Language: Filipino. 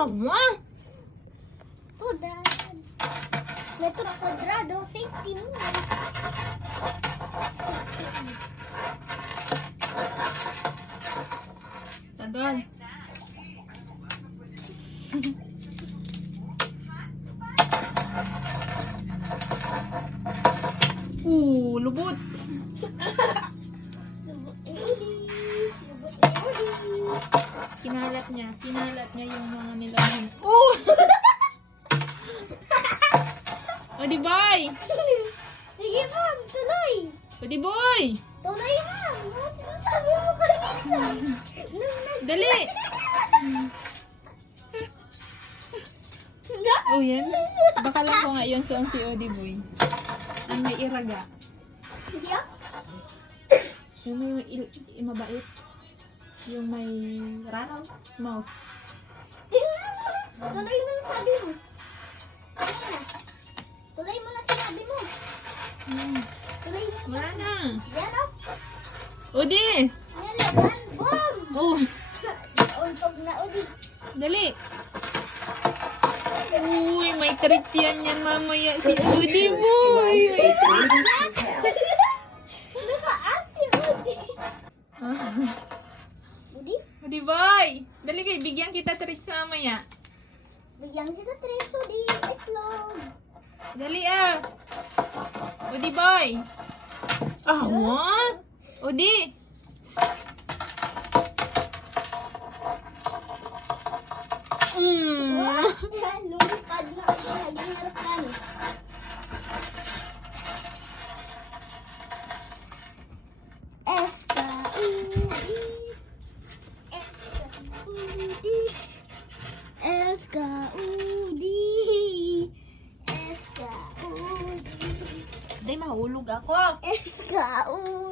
Awa! Oh, dad. Metro Quadrado, safety mo. Tagal. Lubot. Kinalat niya yung mga nilaman. Odi boy! Sige, ma'am, tuloy. Odi boy! Tuloy, ma'am. Sabi mo kanina. Dali! Oh, yan. Baka lang ko nga yun si Odi boy. Ang may iraga. Hindi ah. Yung may mabait. Yung may rattle mouse. Tuloy mo yung sabi mo. Tuloy na. Tuloy mo na sinabi mo. Tuloy mo. Wala na. Yan o. Odi! Yan laban. Boom! Oh, Untog na uli. dali. Uy, may tricks yan mamaya si Odi boy. May tricks. Naka-ate uli. Uli? Odi boy! Dali kayo, bigyan kita tricks mamaya. Bigyan kita tres uli. Itlog. Dali ah. Odi boy. Ah, what? Odi. Yan, lumipad na ako. Naging harap namin. S-K-U-D S-K-U-D S-K-U-D Day, mahulog ako. S-K-U-D